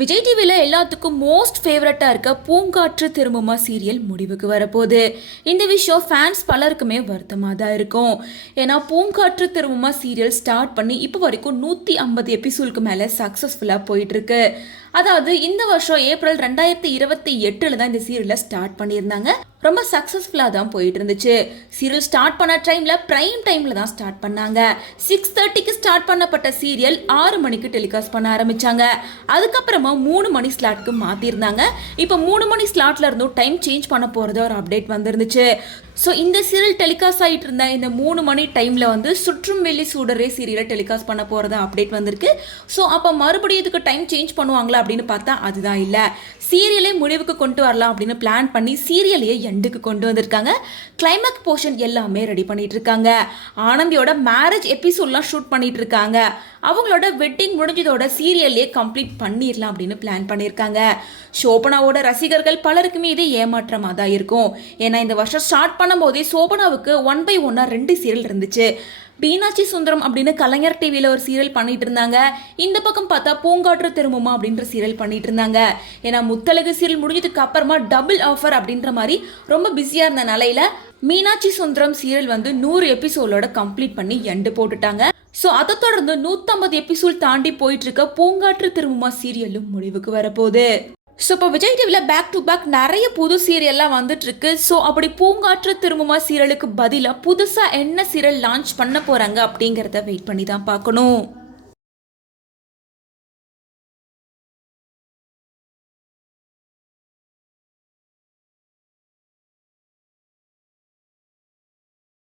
விஜய் டிவியில் எல்லாத்துக்கும் மோஸ்ட் ஃபேவரட்டாக இருக்க பூங்காற்று திரும்புமா சீரியல் முடிவுக்கு வரப்போகுது. இந்த விஷயம் ஃபேன்ஸ் பலருக்குமே வருத்தமாக தான் இருக்கும். ஏன்னா பூங்காற்று திரும்புமா சீரியல் ஸ்டார்ட் பண்ணி இப்போ வரைக்கும் நூற்றி ஐம்பது எபிசோடுக்கு மேலே சக்ஸஸ்ஃபுல்லாக போயிட்டுருக்கு அதாவது இந்த வருஷம் ஏப்ரல் ரெண்டாயிரத்தி இருபத்தி எட்டில் தான் இந்த சீரியலை ஸ்டார்ட் பண்ணியிருந்தாங்க. ரொம்ப சக்ஸஸ்ஃபுல்லாக தான் போயிட்டு இருந்துச்சு சீரியல் ஸ்டார்ட் பண்ண டைமில் ப்ரைம் டைமில் தான் ஸ்டார்ட் பண்ணாங்க. சிக்ஸ் தேர்ட்டிக்கு ஸ்டார்ட் பண்ணப்பட்ட சீரியல் ஆறு மணிக்கு டெலிகாஸ்ட் பண்ண ஆரம்பிச்சாங்க. அதுக்கப்புறமா மூணு மணி ஸ்லாட்க்கு மாற்றிருந்தாங்க இப்போ மூணு மணி ஸ்லாட்ல இருந்தும் டைம் சேஞ்ச் பண்ண போகிறது ஒரு அப்டேட் வந்துருந்துச்சு. ஸோ இந்த சீரியல் டெலிகாஸ்ட் ஆகிட்டு இருந்த இந்த மூணு மணி டைமில் வந்து சுற்றும் வெள்ளி சூடரே சீரியலை டெலிகாஸ்ட் பண்ண போகிறதா அப்டேட் வந்திருக்கு. ஸோ அப்போ மறுபடியும் இதுக்கு டைம் சேஞ்ச் பண்ணுவாங்களா அப்படின்னு பார்த்தா அதுதான் இல்லை. சீரியலே முடிவுக்கு கொண்டு வரலாம் அப்படின்னு பிளான் பண்ணி சீரியலையே எண்டுக்கு கொண்டு வந்திருக்காங்க. கிளைமேக் போர்ஷன் எல்லாமே ரெடி பண்ணிட்டு இருக்காங்க. ஆனந்தியோட மேரேஜ் எபிசோட்லாம் ஷூட் பண்ணிட்டு இருக்காங்க. அவங்களோட வெட்டிங் முடிஞ்சதோட சீரியல்லையே கம்ப்ளீட் பண்ணிடலாம் அப்படின்னு பிளான் பண்ணியிருக்காங்க ஷோபனாவோட ரசிகர்கள் பலருக்குமே இது ஏமாற்றமாக தான் இருக்கும். ஏன்னா இந்த வருஷம் ஸ்டார்ட் பண்ணும்போதே சோபனாவுக்கு ஒன் பை ஒன்னாக ரெண்டு சீரியல் இருந்துச்சு. மீனாட்சி சுந்தரம் அப்படின்னு கலைஞர் டிவியில் ஒரு சீரியல் பண்ணிட்டு இருந்தாங்க. இந்த பக்கம் பார்த்தா பூங்காற்று திரும்புமா அப்படின்ற சீரியல் பண்ணிட்டு இருந்தாங்க. ஏன்னா முத்தழகு சீரியல் முடிஞ்சதுக்கு அப்புறமா டபுள் ஆஃபர் அப்படின்ற மாதிரி ரொம்ப பிஸியாக இருந்த நிலையில மீனாட்சி சுந்தரம் சீரியல் வந்து நூறு எபிசோடோட கம்ப்ளீட் பண்ணி எண்டு போட்டுட்டாங்க. ஸோ அதை தொடர்ந்து நூற்றம்பது எபிசோட் தாண்டி போயிட்டு இருக்க பூங்காற்று திரும்புமா சீரியலும் முடிவுக்கு வரப்போகுது. ஸோ இப்போ விஜய் டிவியில் பேக் டு பேக் நிறைய புது சீரியல்லாம் வந்துட்டுருக்கு. ஸோ அப்படி பூங்காற்று திரும்புமா சீரியலுக்கு பதிலாக புதுசாக என்ன சீரியல் லான்ச் பண்ண போகிறாங்க அப்படிங்கிறத வெயிட் பண்ணி தான் பார்க்கணும்.